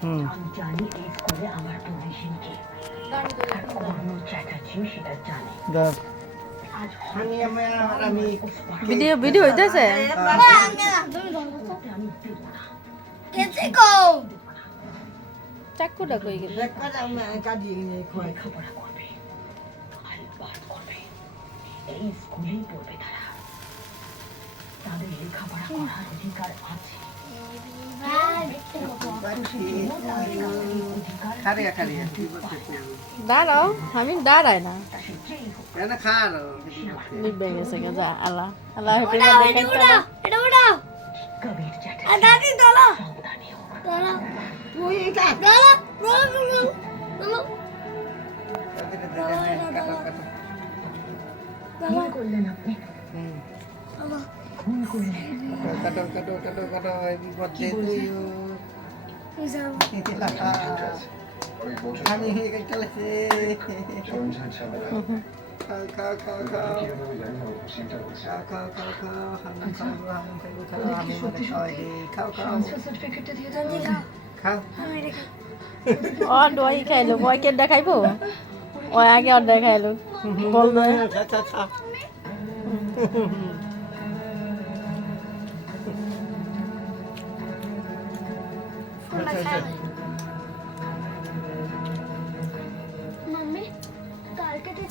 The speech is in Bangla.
আমি জানি এই স্কুলে আমার পজিশন কি আর অন্য চ্যাটার্জিও সেটা জানে আজ আমি ভিডিও হইতেছে আমি দেব না চাকুটা কই গেল লেখাপড়া করবে আলবাত করবে এই স্কুলেই পড়বে তারা তাদের লেখাপড়া করার অধিকার আছে খারিয়া খারিয়া দাঁড়াও আমি দাঁড়াই না এনে খার নিবে গেছে যা আল্লাহ আল্লাহ হ্যাপি বার্থডে কবির চ্যাটার্জি সাবধানী হও ভুল করলেন আপনি ভুল করলেন কাটো কাটো কাটো কাটো হ্যাপি বার্থডে টু ইউ আমি হয়ে গেছে খাও খাও খাও খাও খাও খাও খাও আমি খাবো আমি মনে খাওয়াই দিই খাও খাও সার্টিফিকেটটা দিয়ে খাও ও দই খাইলো বই কে দেখাইবো ওই আগে আর দেখাইলো বলবে খা খা খা मम्मी काल के थे